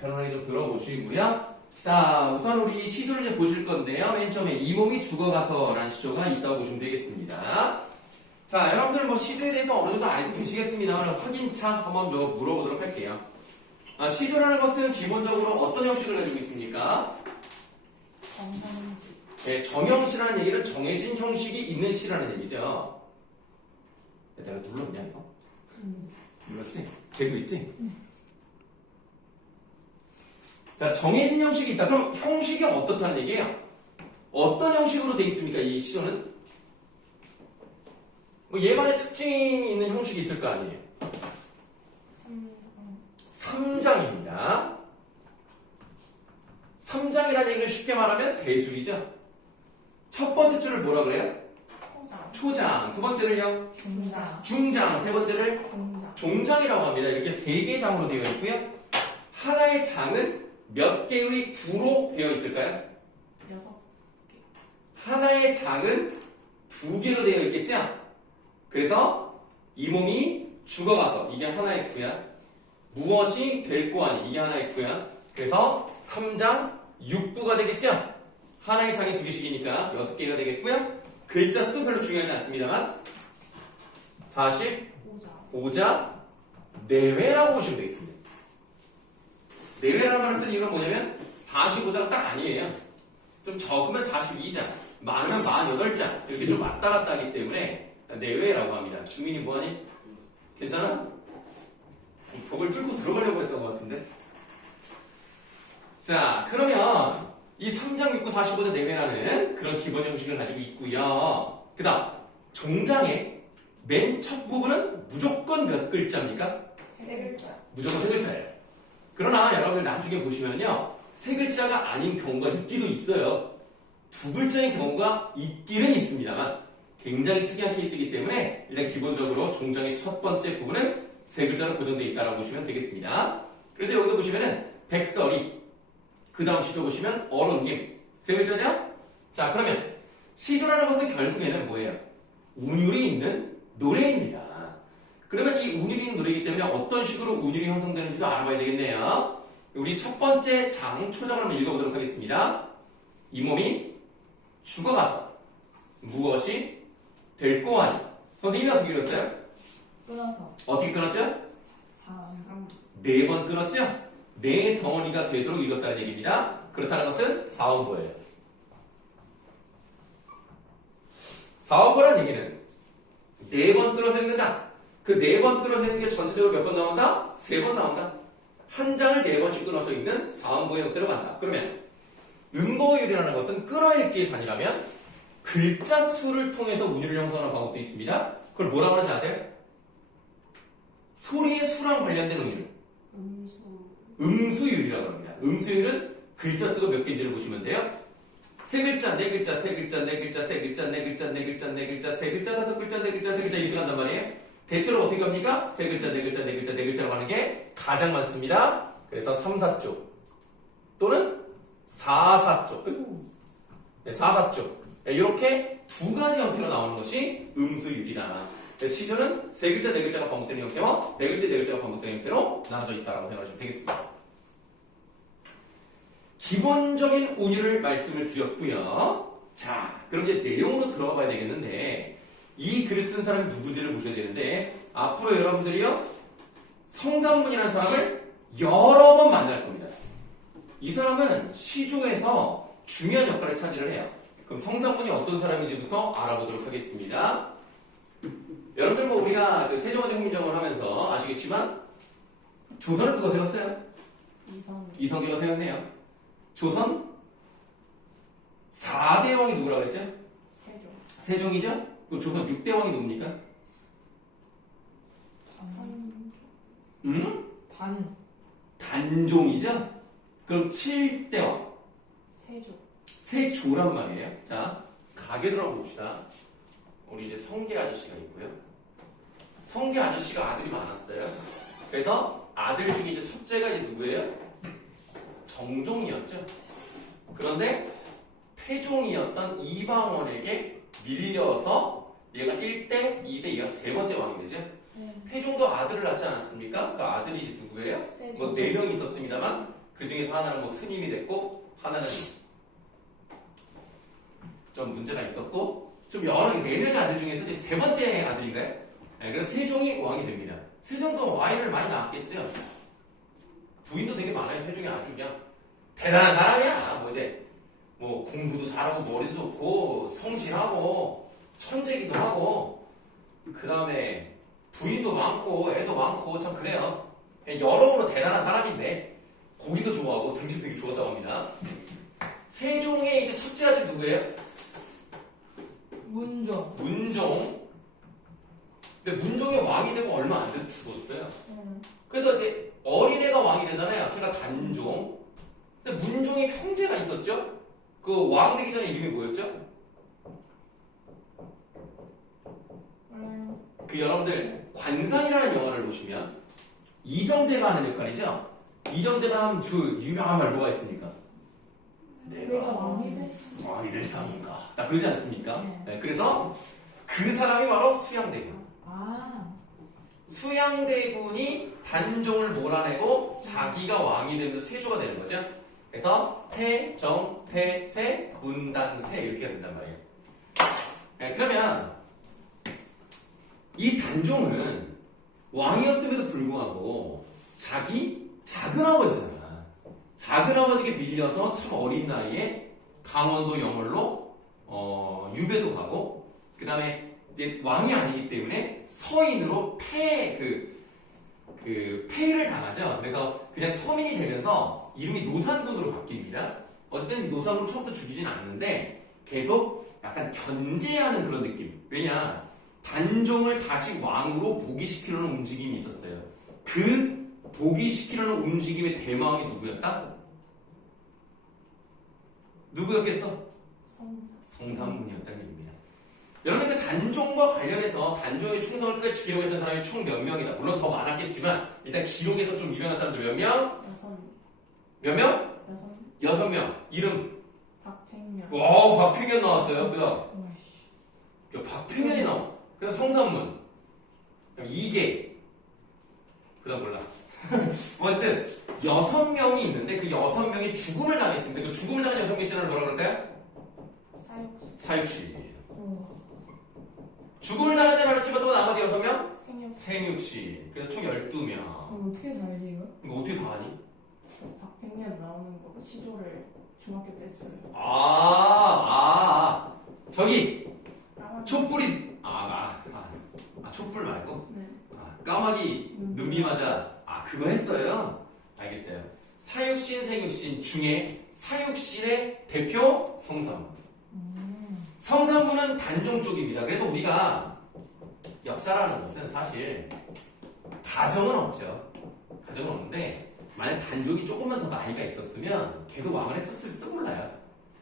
편안하게 좀 들어보시고요. 자, 우선 우리 시조를 이제 보실 건데요. 맨 처음에 이 몸이 죽어가서라는 시조가 있다고 보시면 되겠습니다. 자, 여러분들 뭐 시조에 대해서 어느 정도 알고 계시겠습니다만 확인차 한번 좀 물어보도록 할게요. 시조라는 것은 기본적으로 어떤 형식을 가지고 있습니까? 정형식. 네, 정형시라는 얘기는 정해진 형식이 있는 시라는 얘기죠. 내가 눌렀냐 이거? 눌렀지? 되고 있지? 자, 정해진 형식이 있다. 그럼 형식이 어떻다는 얘기예요? 어떤 형식으로 되어 있습니까? 이 시조는? 뭐 얘만의 특징이 있는 형식이 있을 거 아니에요? 3장입니다. 3장이라는 얘기는 쉽게 말하면 세 줄이죠. 첫 번째 줄을 뭐라 그래요? 초장. 초장. 두 번째를요? 중장. 중장. 세 번째를 공장. 종장이라고 합니다. 이렇게 세 개의 장으로 되어 있고요. 하나의 장은 몇 개의 구로 되어 있을까요? 6. 하나의 장은 2개로 되어 있겠죠? 그래서 이 몸이 죽어가서 이게 하나의 구야. 무엇이 될 거 아니 이게 하나의 구야. 그래서 3장 6구가 되겠죠? 하나의 장이 2개씩이니까 6개가 되겠고요. 글자 수 별로 중요하지 않습니다만 45자 내외라고 보시면 되겠습니다. 내외라는 말을 쓴 이유는 뭐냐면 45자가 딱 아니에요. 좀 적으면 42자, 많으면 48자 이렇게 좀 왔다 갔다 하기 때문에 내외라고 합니다. 주민이 뭐하니? 괜찮아? 벽을 뚫고 들어가려고 했던 것 같은데. 자, 그러면 이 3장 6구 45자 내외라는 그런 기본 형식을 가지고 있고요. 그 다음 종장의 맨 첫 부분은 무조건 몇 글자입니까? 3글자. 무조건 3글자예요. 그러나 여러분들 나중에 보시면요 3글자가 아닌 경우가 있기도 있어요. 2글자인 경우가 있기는 있습니다만 굉장히 특이한 케이스이기 때문에 일단 기본적으로 종장의 첫 번째 부분은 3글자로 고정되어 있다고 보시면 되겠습니다. 그래서 여기도 보시면은 백설이 그 다음 시조 보시면 어른님 3글자죠? 자, 그러면 시조라는 것은 결국에는 뭐예요? 운율이 있는 노래입니다. 그러면 이 운율이 있는 노래이기 때문에 어떤 식으로 운율이 형성되는지도 알아봐야 되겠네요. 우리 첫 번째 장 초장을 한번 읽어보도록 하겠습니다. 이 몸이 죽어가서 무엇이 될 거 아니. 선생님이 어떻게 읽었어요? 끊어서. 어떻게 끊었죠? 3. 4번 끊었죠? 4덩어리가 되도록 읽었다는 얘기입니다. 그렇다는 것은 4원보예요. 4원보라는 얘기는 4번 끊어서 읽는다. 그 4번 끊어서 읽는 게 전체적으로 몇 번 나온다? 3번 나온다. 한 장을 4번씩 끊어서 읽는 4원보의 형태로 간다. 그러면 음보율이라는 것은 끊어읽기의 단위라면 글자 수를 통해서 운율을 형성하는 방법도 있습니다. 그걸 뭐라고 하는지 아세요? 소리의 수랑 관련된 운율. 음수율이라고 합니다. 음수율은 글자 수가 몇 개인지를 보시면 돼요. 3글자, 4글자, 3글자, 4글자, 3글자, 4글자, 4글자, 4글자, 3글자, 5글자, 4글자, 3글자 이렇게 간단 말이에요. 대체로 어떻게 갑니까? 3글자, 4글자, 4글자, 4글자라고 하는 게 가장 많습니다. 그래서 3, 4쪽 또는 4, 4쪽 4, 4쪽 이렇게 두 가지 형태로 나오는 것이 음수율이다. 시조는 3글자, 4글자가 반복되는 형태와 4글자, 4글자가 반복되는 형태로 나눠져 있다고 생각하시면 되겠습니다. 기본적인 운율을 말씀을 드렸고요. 자, 그럼 이제 내용으로 들어가 봐야 되겠는데 이 글을 쓴 사람이 누군지를 보셔야 되는데 앞으로 여러분들이요 성삼문이라는 사람을 여러 번 만날 겁니다. 이 사람은 시조에서 중요한 역할을 차지를 해요. 그럼 성삼문이 어떤 사람인지부터 알아보도록 하겠습니다. 여러분들 뭐 우리가 그 세종대왕 훈민정음을 하면서 아시겠지만 조선을 누가 세웠어요? 이성계가 세웠네요. 조선 4대 왕이 누구라고 했죠? 세종이죠? 그럼 조선 6대 왕이 누굽니까? 단종이죠? 그럼 7대 왕 세조란 말이에요. 자, 가게 들어가 봅시다. 우리 이제 성계 아저씨가 있고요. 성계 아저씨가 아들이 많았어요. 그래서 아들 중에 이제 첫째가 이제 누구예요? 정종이었죠. 그런데 태종이었던 이방원에게 밀려서 얘가 1대, 2대, 얘가 세 번째 왕이 되죠. 태종도 아들을 낳지 않았습니까? 그 아들이 이제 누구예요? 뭐 4명이 있었습니다만 그 중에서 하나는 뭐 스님이 됐고 하나는 좀 문제가 있었고 좀 여러 네 명의 아들 중에서 이제 세 번째 아들인가요? 네, 그래서 세종이 왕이 됩니다. 세종도 아이를 많이 낳았겠죠. 부인도 되게 많아요. 세종이 아주 그냥 대단한 사람이야. 뭐 이제 뭐 공부도 잘하고 머리도 좋고 성실하고 천재기도 하고 그 다음에 부인도 많고 애도 많고 참 그래요. 여러모로 대단한 사람인데 고기도 좋아하고 등치도 되게 좋았다고 합니다. 세종의 이제 첫째 아들 누구예요? 문종. 문종. 근데 문종이 왕이 되고 얼마 안 돼서 죽었어요. 그래서 이제 어린애가 왕이 되잖아요. 걔가 단종. 근데 문종의 형제가 있었죠? 그 왕 되기 전에 이름이 뭐였죠? 그 여러분들 관상이라는 영화를 보시면 이정재가 하는 역할이죠? 이정재가 한 그 유명한 말 뭐가 있습니까? 내가 왕이 됐어. 왕이 될 상인가? 딱 그러지 않습니까? 네. 네, 그래서 그 사람이 바로 수양대군. 아. 수양대군이 단종을 몰아내고 자기가 왕이 되면서 세조가 되는 거죠. 그래서 태정, 태세, 문단세 이렇게 된단 말이에요. 네, 그러면 이 단종은 왕이었음에도 불구하고 자기 작은아버지잖아. 작은아버지에게 밀려서 참 어린 나이에 강원도 영월로 유배도 가고 그 다음에 이제 왕이 아니기 때문에 서인으로 폐를 당하죠. 그래서 그냥 서민이 되면서 이름이 노산군으로 바뀝니다. 어쨌든 이 노산군 처음부터 죽이진 않는데 계속 약간 견제하는 그런 느낌. 왜냐? 단종을 다시 왕으로 복위시키려는 움직임이 있었어요. 그 복위시키려는 움직임의 대망이 누구였다? 누구였겠어? 성삼군이었다는 얘기입니다. 여러분 그 단종과 관련해서 단종의 충성을 끝까지 지키려고 했던 사람이 총 몇 명이다. 물론 더 많았겠지만 일단 기록에서 좀 유명한 사람들 몇 명? 몇 명? 6명. 이름? 박팽년. 와우, 박팽년 나왔어요. 그다음 오이씨. 야, 박팽년이 나와. 그다음 성삼문. 그다음 이계. 그다음 몰라. 어쨌든 6명이 있는데 그 6명이 죽음을 당했습니다. 그 죽음을 당한 6명의 신화를 뭐라 그럴까요? 사육시. 죽음을 당하지 않았지만 또 나머지 6명? 생육시. 그래서 총 12명. 어떻게 다 알지 이거? 이거 어떻게 다 아니? 박팽년 나오는 거 시조를 중학교 때 했어요. 저기 까마귀. 촛불이 촛불 말고 네. 까마귀 눈비 맞아. 그거 했어요. 알겠어요. 사육신 생육신 중에 사육신의 대표 성삼. 성삼군은 단종 쪽입니다. 그래서 우리가 역사라는 것은 사실 가정은 없죠. 가정은 없는데 만약 단종이 조금만 더 나이가 있었으면 계속 왕을 했었을지도 몰라요.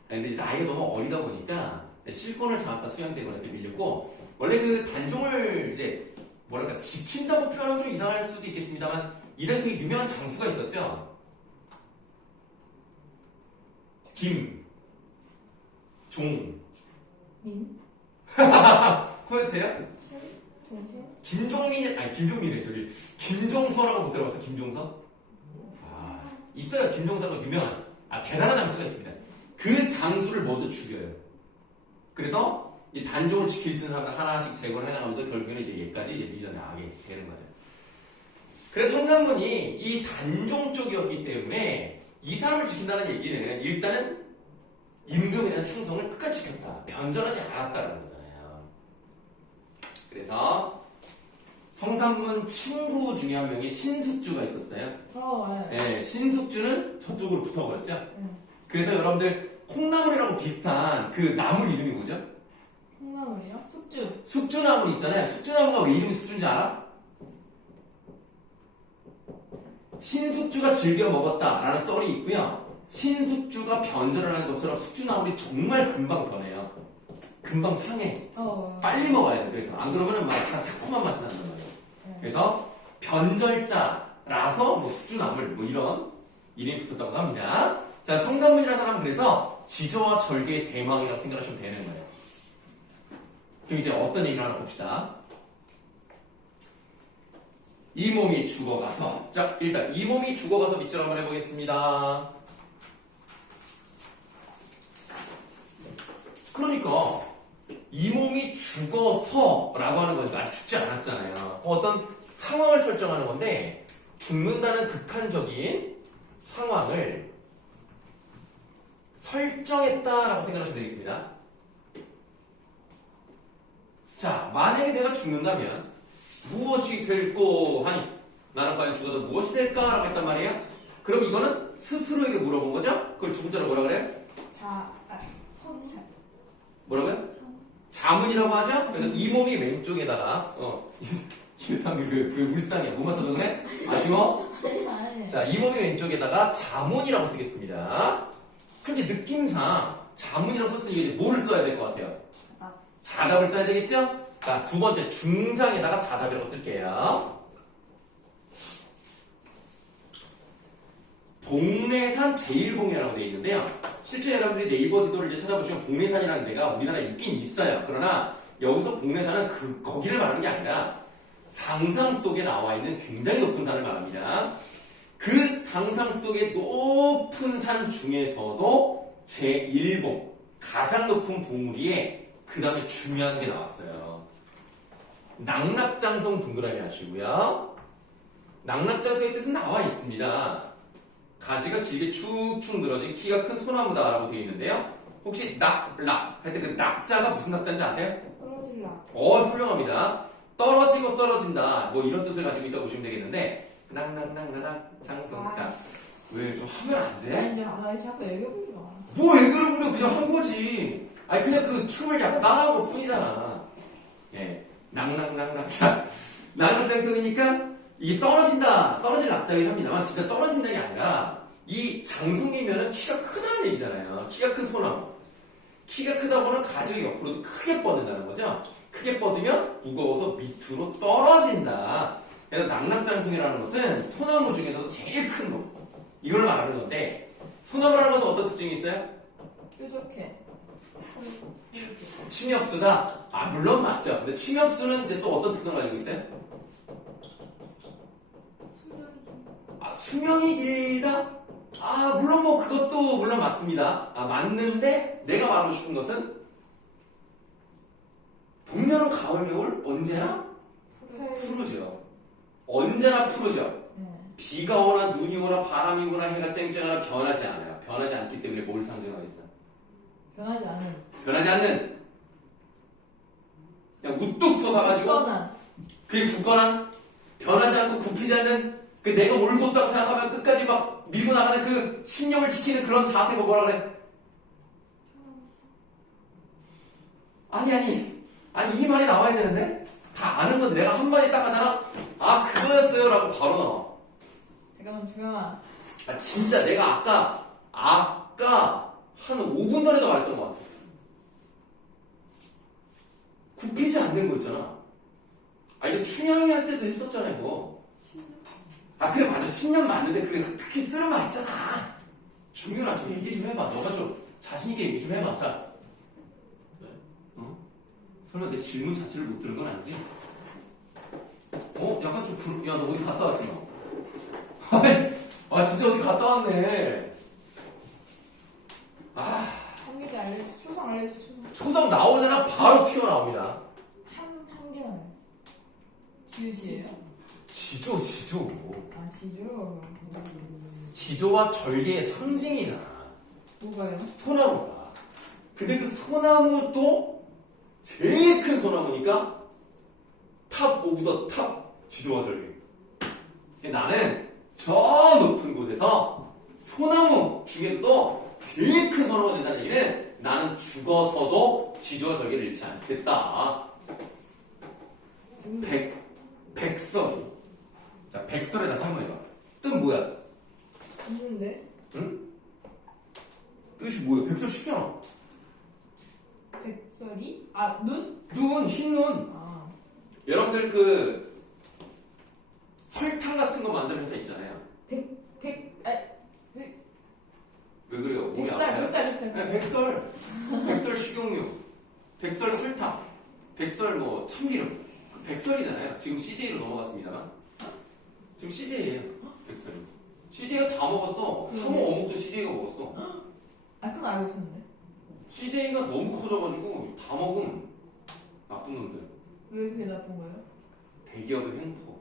근데 나이가 너무 어리다 보니까 실권을 장악한 수양대군한테 밀렸고 원래 그 단종을 이제 뭐랄까 지킨다고 표현하면 좀 이상할 수도 있겠습니다만 이 당시 되게 유명한 장수가 있었죠. 민? 코요태요? 동신? 김종민이 저기 김종서라고 못 들어봤어? 김종서? 있어요. 김종서가 유명한 대단한 장수가 있습니다. 그 장수를 모두 죽여요. 그래서 이 단종을 지킬 수 있는 사람들 하나씩 제거를 해나가면서 결국에는 이제 얘까지 이제 밀려나가게 되는 거죠. 그래서 성삼군이 이 단종 쪽이었기 때문에 이 사람을 지킨다는 얘기는 일단은 임금에 대한 충성을 끝까지 지켰다. 변절하지 않았다는 거잖아요. 그래서 성삼군 친구 중에 한 명이 신숙주가 있었어요. 맞아요. 네, 신숙주는 저쪽으로 붙어버렸죠. 그래서 여러분들 콩나물이랑 비슷한 그 나물 이름이 뭐죠? 콩나물이요? 숙주. 숙주나물 있잖아요. 숙주나무가 왜 이름이 숙주인지 알아? 신숙주가 즐겨 먹었다라는 썰이 있고요. 신숙주가 변절을 하는 것처럼 숙주나물이 정말 금방 변해요. 금방 상해. 빨리 먹어야 돼. 그래서 안 그러면은 막 약간 새콤한 맛이 난단 말이에요. 그래서 변절자라서 뭐 숙주나물 뭐 이런 이름이 붙었다고 합니다. 자, 성삼문이라는 사람은 그래서 지저와 절개의 대망이라고 생각하시면 되는 거예요. 그럼 이제 어떤 얘기를 하나 봅시다. 이 몸이 죽어가서. 자, 일단 이 몸이 죽어가서 밑줄 한번 해보겠습니다. 그러니까 이 몸이 죽어서라고 하는 거니까 아직 죽지 않았잖아요. 어떤 상황을 설정하는 건데 죽는다는 극한적인 상황을 설정했다라고 생각하시면 되겠습니다. 자, 만약에 내가 죽는다면 무엇이 될꼬 하니 나는 과연 죽어도 무엇이 될까라고 했단 말이에요. 그럼 이거는 스스로에게 물어본 거죠? 그걸 두 글자로 뭐라 그래요? 성찰. 뭐라고요? 자문이라고 하죠? 그래서 이 몸이 왼쪽에다가 그 울상이야. 못 맞춰서 그래? 아쉬워? 자, 이 몸이 왼쪽에다가 자문이라고 쓰겠습니다. 근데 느낌상 자문이라고 썼으니 이제 뭐를 써야 될 것 같아요? 자답을 써야 되겠죠? 자, 두 번째 중장에다가 자답이라고 쓸게요. 봉래산 제1봉이라고 되어 있는데요. 실제 여러분들이 네이버 지도를 이제 찾아보시면 봉래산이라는 데가 우리나라에 있긴 있어요. 그러나 여기서 봉래산은 거기를 말하는 게 아니라 상상 속에 나와 있는 굉장히 높은 산을 말합니다. 그 상상 속의 높은 산 중에서도 제1봉, 가장 높은 봉우리에 그 다음에 중요한 게 나왔어요. 낙낙장성 동그라미 하시고요. 낙낙장성의 뜻은 나와 있습니다. 가지가 길게 축축 늘어진 키가 큰 소나무다라고 되어 있는데요. 혹시 낙 할 때 그 낙자가 무슨 낙자인지 아세요? 떨어질라. 훌륭합니다. 떨어지고 떨어진다. 뭐 이런 뜻을 가지고 있다고 보시면 되겠는데 낙낙낙낙 장성. 왜 좀 하면 안 돼? 자꾸 애교 부리가. 뭐 애교를 부려 그냥 한 거지. 아니 그냥 그 춤을 약간 따라한 것 뿐이잖아. 예, 낙낙낙낙. 낙낙장성이니까 이게 떨어질 낙장이긴 합니다만 진짜 떨어진다는 게 아니라 이 장송이면은 키가 크다는 얘기잖아요. 키가 큰 소나무. 키가 크다 보면 가지가 옆으로도 크게 뻗는다는 거죠. 크게 뻗으면 무거워서 밑으로 떨어진다. 그래서 낙낙장송이라는 것은 소나무 중에서도 제일 큰 놈. 이걸 말하는 건데 소나무라는 것은 어떤 특징이 있어요? 뾰족해. 층이 없으다? 아 물론 맞죠. 근데 층이 없으는 이제 또 어떤 특성을 가지고 있어요? 수명이 길다? 아 물론 뭐 그것도 물론 맞습니다. 아 맞는데 내가 말하고 싶은 것은 봄, 여름, 가을, 겨울 언제나 푸르죠. 언제나 푸르죠. 비가 오나 눈이 오나 바람이 오나 해가 쨍쨍하나 변하지 않아요. 변하지 않기 때문에 뭘 상징하고 있어요? 변하지 않는 그냥 우뚝 솟아가지고 그게 굳건한 변하지 않고 굽히지 않는 그 내가 옳고 있다고 생각하면 끝까지 막 밀고 나가는 그 신념을 지키는 그런 자세가 뭐라 그래? 아니 이 말이 나와야 되는데 다 아는 건데 내가 한마디 딱 하잖아. 아 그거였어요 라고 바로 나와. 잠깐만 조용아. 아 진짜 내가 아까 한 5분 전에도 말했던 것 같아. 굽히지 않는 거 있잖아. 아 이거 춘향이 할 때도 했었잖아 이거. 아 그래 맞아 10년 맞는데 그게 특히 쓰는 말 있잖아. 중윤아 좀 얘기 좀 해봐. 너가 좀 자신있게 얘기 좀 해봐. 자 설마 내 질문 자체를 못 들은 건 아니지? 약간 좀 야 너 어디 갔다 왔지 너? 아 진짜 어디 갔다 왔네. 한개지 알려줘. 초성 알려줘. 초성 나오잖아 바로 튀어나옵니다. 한 개만. 지읒이에요? 지조. 지조. 지조와 절개의 상징이잖아. 뭐가요? 소나무가. 근데 그 소나무도 제일 큰 소나무니까 탑 오브 더 탑 지조와 절개. 나는 저 높은 곳에서 소나무 중에서도 제일 큰 소나무가 된다는 얘기는 나는 죽어서도 지조와 절개를 잃지 않겠다. 백설이. 자, 백설에다 설명해봐. 뜻 뭐야? 없는데? 응? 뜻이 뭐야? 백설 쉽잖아. 백설이? 눈? 흰 눈. 여러분들 그 설탕 같은 거 만드는 회사 있잖아요. 왜 그래요? 몸이 아파요? 뱃살. 백설 식용유, 백설 설탕, 백설 뭐 참기름. 그 백설이잖아요. 지금 CJ로 넘어갔습니다만. 지금 CJ예요. 백설이. CJ가 다 먹었어. 상호 어묵도 CJ가 먹었어. 아 그건 알고 있었는데. CJ가 너무 커져가지고 다 먹음. 나쁜 놈들. 왜 그게 나쁜 거예요? 대기업의 횡포.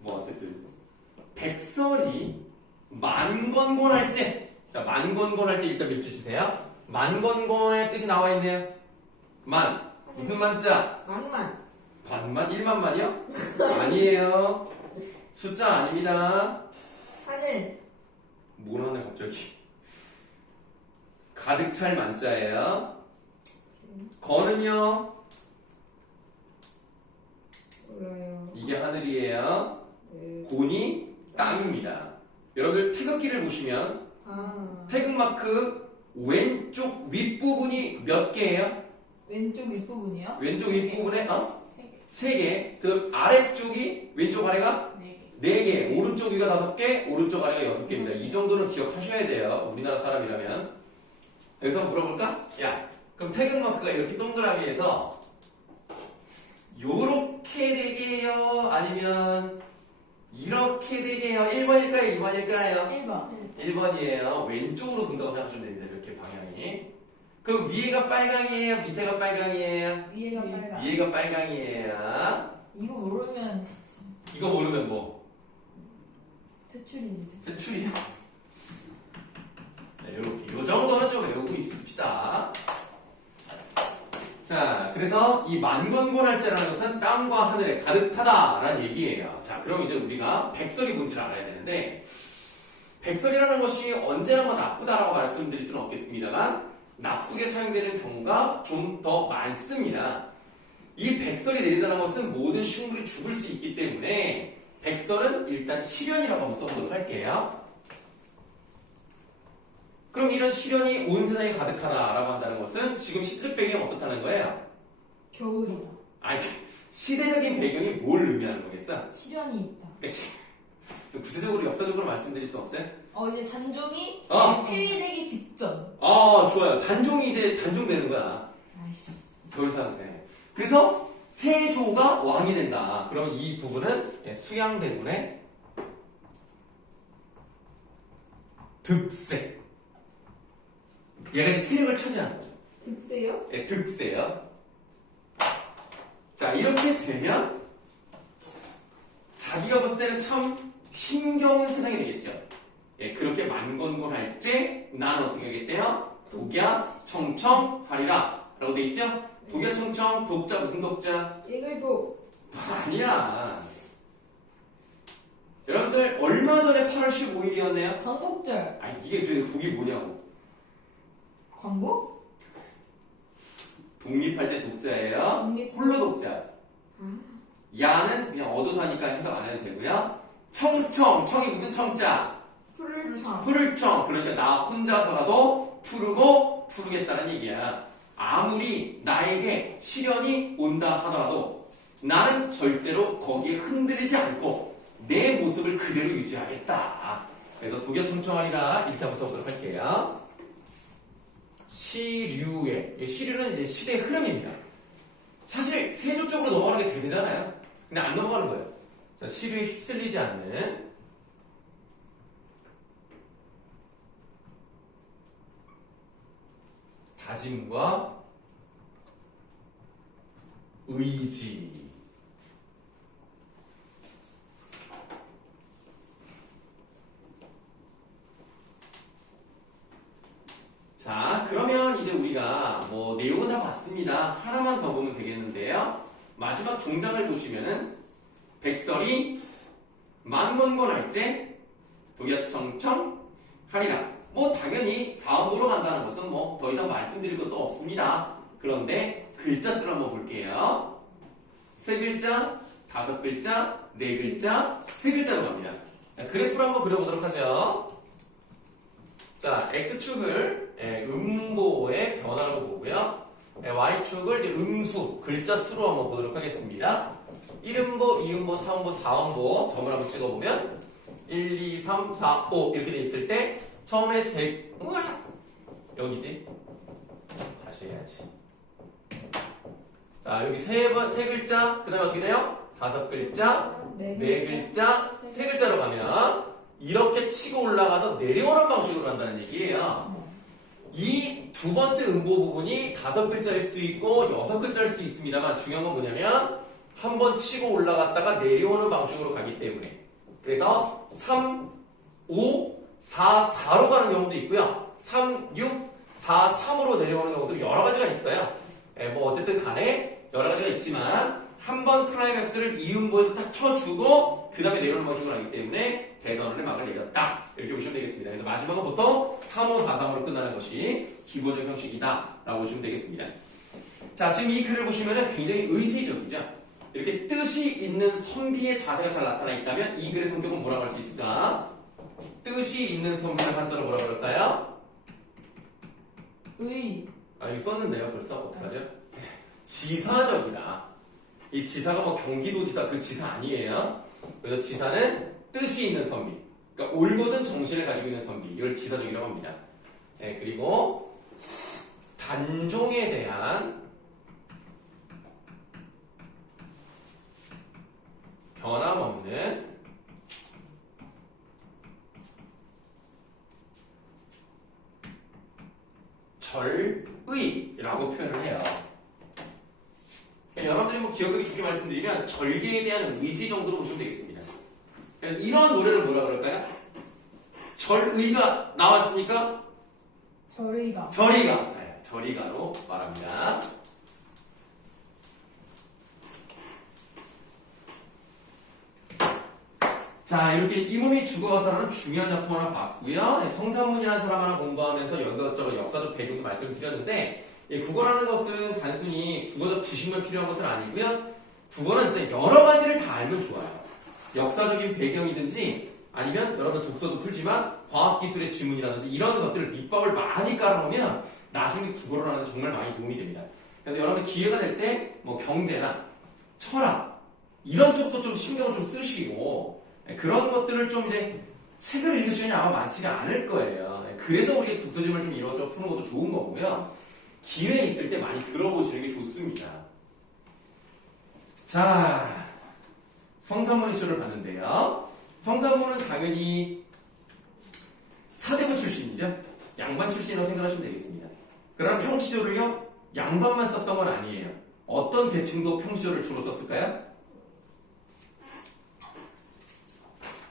뭐 어쨌든 백설이 만건곤할제. 자, 만건곤할제 일단 몇 줄 치세요. 만건곤의 뜻이 나와 있네요. 만 무슨 만자? 만만. 반만? 1만만이요? 아니에요. 숫자 아닙니다. 하늘. 뭐라네 갑자기. 가득 찰 만자예요. 거는요. 몰라요. 이게 하늘이에요. 네. 곤이 땅입니다. 여러분들 태극기를 보시면 아 태극마크 왼쪽 윗부분이 몇 개예요? 왼쪽 윗부분이요? 왼쪽 윗부분에 세 개. 3개. 그 아래쪽이 왼쪽 아래가 네 개. 4개. 오른쪽 위가 5개, 오른쪽 아래가 6개입니다. 이 정도는 기억하셔야 돼요. 우리나라 사람이라면. 여기서 한번 물어볼까? 야, 그럼 태극마크가 이렇게 동그라미에서 요렇게 되게요? 아니면 이렇게 되게요? 1번일까요? 2번일까요? 1번. 1번이에요. 왼쪽으로 돈다고 생각하시면 됩니다. 이렇게 방향이. 그럼 위에가 빨강이에요? 밑에가 빨강이에요? 위에가 빨간. 위에가 빨강이에요. 이거 모르면 이거 모르면 뭐? 퇴출이지. 대출이야. 네, 이렇게. 요 정도는 좀 외우고 있읍시다. 자, 그래서 이 만건곤할제라는 것은 땅과 하늘에 가득하다라는 얘기예요. 자, 그럼 이제 우리가 백설이 뭔지를 알아야 되는데, 백설이라는 것이 언제나 뭐 나쁘다라고 말씀드릴 수는 없겠습니다만, 나쁘게 사용되는 경우가 좀 더 많습니다. 이 백설이 내린다는 것은 모든 식물이 죽을 수 있기 때문에, 백설은 일단 시련이라고 한번 써보도록 할게요. 그럼 이런 시련이 온 세상에 가득하다라고 한다는 것은 지금 시대적 배경이 어떻다는 거예요? 겨울이다. 아니, 시대적인 배경이 뭘 의미하는 거겠어? 시련이 있다. 좀 구체적으로 역사적으로 말씀드릴 수 없어요? 이제 단종이 어. 폐위되기 직전. 좋아요. 단종이 이제 단종되는 거야. 아이씨. 더 이상. 네. 그래서 세조가 왕이 된다. 그러면 이 부분은 수양대군의 득세. 얘가 이제 세력을 차지하는 거죠. 득세요? 예, 득세요. 자, 이렇게 되면 자기가 봤을 때는 참 힘겨운 세상이 되겠죠. 예, 그렇게 만건곤할제 나는 어떻게 하겠대요? 독야 청청하리라 라고 돼 있죠? 독야 청청 독자 무슨 독자? 예글복. 아니야. 여러분들 얼마 전에 8월 15일이었네요? 광복절. 아니 이게 그 독이 뭐냐고. 광복? 독립할 때 독자예요. 독립. 홀로 독자. 야는 그냥 어도사니까 해석 안 해도 되고요. 청청, 청이 무슨 청자? 푸를청. 푸를청. 그러니까 나 혼자서라도 푸르고 푸르겠다는 얘기야. 아무리 나에게 시련이 온다 하더라도 나는 절대로 거기에 흔들리지 않고 내 모습을 그대로 유지하겠다. 그래서 독야청청하리라 이렇게 한번 써보도록 할게요. 시류의 시류는 이제 시대의 흐름입니다. 사실 세조 쪽으로 넘어가는 게 대대잖아요. 근데 안 넘어가는 거예요. 자, 시류에 휩쓸리지 않는 다짐과 의지. 자, 그러면 이제 우리가 뭐 내용은 다 봤습니다. 하나만 더 보면 되겠는데요. 마지막 종장을 보시면은 백설이 만건곤할제 독야청청 하리라. 뭐 당연히 사원보러 간다는 것은 뭐 더 이상 말씀드릴 것도 없습니다. 그런데 글자 수를 한번 볼게요. 3글자, 5글자, 4글자, 3글자로 갑니다. 자, 그래프를 한번 그려보도록 하죠. 자, X축을 음보의 변화로 보고요. Y축을 이제 음수, 글자 수로 한번 보도록 하겠습니다. 1음보, 2음보, 3음보, 4음보 점을 한번 찍어보면 1, 2, 3, 4, 5 이렇게 돼 있을 때 처음에 여기지? 다시 해야지. 자, 여기 세 글자, 그 다음에 어떻게 돼요? 5글자, 네 글자, 세 글자로 가면 이렇게 치고 올라가서 내려오는 방식으로 간다는 얘기예요. 이 두 번째 음보 부분이 5글자일 수도 있고 6글자일 수 있습니다만 중요한 건 뭐냐면 한 번 치고 올라갔다가 내려오는 방식으로 가기 때문에 그래서 3, 5, 4, 4로 가는 경우도 있고요. 3, 6, 4, 3으로 내려오는 경우도 여러 가지가 있어요. 뭐 어쨌든 간에 여러 가지가 있지만 한 번 클라이맥스를 이음보에서 딱 쳐주고 그 다음에 내려오는 방식으로 하기 때문에 대단원의 막을 내렸다 이렇게 보시면 되겠습니다. 그래서 마지막은 보통 3, 5, 4, 3으로 끝나는 것이 기본적 형식이다 라고 보시면 되겠습니다. 자, 지금 이 글을 보시면 굉장히 의지적이죠. 이렇게 뜻이 있는 선비의 자세가 잘 나타나 있다면 이 글의 성격은 뭐라고 할 수 있을까? 뜻이 있는 선비를 한자로 뭐라고 그럴까요? 아, 이거 썼는데요 벌써? 어떡하죠? 지사적이다. 이 지사가 뭐 경기도지사 그 지사 아니에요. 그래서 지사는 뜻이 있는 선비, 그러니까 올곧은 정신을 가지고 있는 선비, 이걸 지사적이라고 합니다. 네, 그리고 단종에 대한 변함없는 절의라고 표현을 해요. 여러분들이 뭐 기억하기 좋게 말씀드리면 절개에 대한 의지 정도로 보시면 되겠습니다. 이런 노래를 뭐라 그럴까요? 절의가 나왔습니까? 절의가. 네, 절의가로 말합니다. 자, 이렇게 이 몸이 죽어가서라는 중요한 작품 하나 봤고요. 성산문이라는 사람 하나 공부하면서 이것저것 역사적 배경도 말씀을 드렸는데 국어라는 것은 단순히 국어적 지식만 필요한 것은 아니고요. 국어는 진짜 여러 가지를 다 알면 좋아요. 역사적인 배경이든지 아니면 여러분 독서도 풀지만 과학기술의 지문이라든지 이런 것들을 밑밥을 많이 깔아놓으면 나중에 국어를 하는 데 정말 많이 도움이 됩니다. 그래서 여러분 기회가 될 때 뭐 경제나 철학 이런 쪽도 좀 신경을 좀 쓰시고 그런 것들을 좀 이제 책을 읽으시면 아마 많지가 않을 거예요. 그래서 우리가 독서집을 좀 이것저것 푸는 것도 좋은 거고요. 기회 있을 때 많이 들어보시는 게 좋습니다. 자, 성산문 이슈를 봤는데요. 성산문은 당연히 사대부 출신이죠. 양반 출신이라고 생각하시면 되겠습니다. 그러나 평시조를요, 양반만 썼던 건 아니에요. 어떤 계층도 평시조를 주로 썼을까요?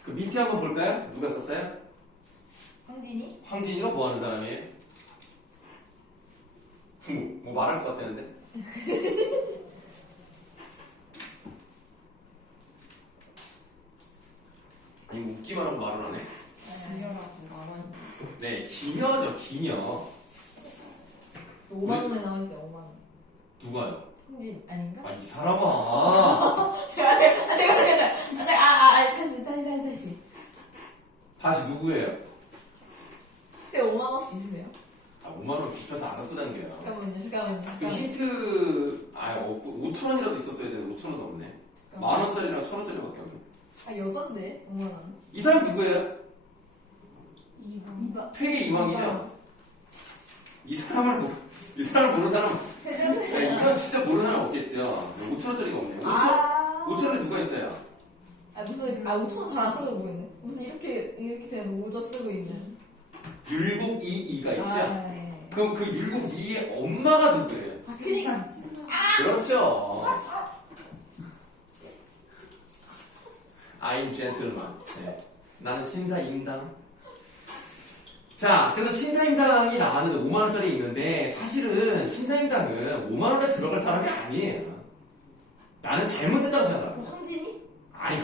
그 밑에 한번 볼까요? 누가 썼어요? 황진이? 황진이가 뭐 하는 사람이에요? 뭐 말할 것 같았는데? 아니 뭐 웃기만 하고 말을 하네. 기여라고 말하는. 네, 기녀죠, 기녀. 5만 원에 나오지 5만 원. 누가요? 황진 아닌가? 아, 이 사람아. 제가 다시. 다시 누구예요? 그때 5만 원씩 있으세요? 아, 5만원 비싸서 안 갖고 다녀요. 잠깐만요. 그 힌트, 5천원이라도 있었어야 되는데 5천원 없네. 만원짜리랑 1,000원짜리밖에 없네. 아 여잔데 5만 원. 이 사람 누구예요? 2번. 퇴계 이황이죠? 이 사람을 모르는 사람, 해줬네. 야, 이건 진짜 모르는 사람 없겠죠. 5천원짜리가 없네요. 5천원에 누가 있어요? 무슨 5천 원 잘 안 써도 모르겠네. 무슨 이렇게 된 오저 쓰고 있는. 율곡 이가 있죠? 네. 그럼 그 율곡 이의 엄마가 누구예요? 그니까. 그렇죠. I'm gentleman. 네. 나는 신사임당. 자, 그래서 신사임당이 나왔는데 5만원짜리 있는데 사실은 신사임당은 5만원에 들어갈 사람이 아니에요. 나는 잘못됐다고 생각합니다. 황진이? 아니,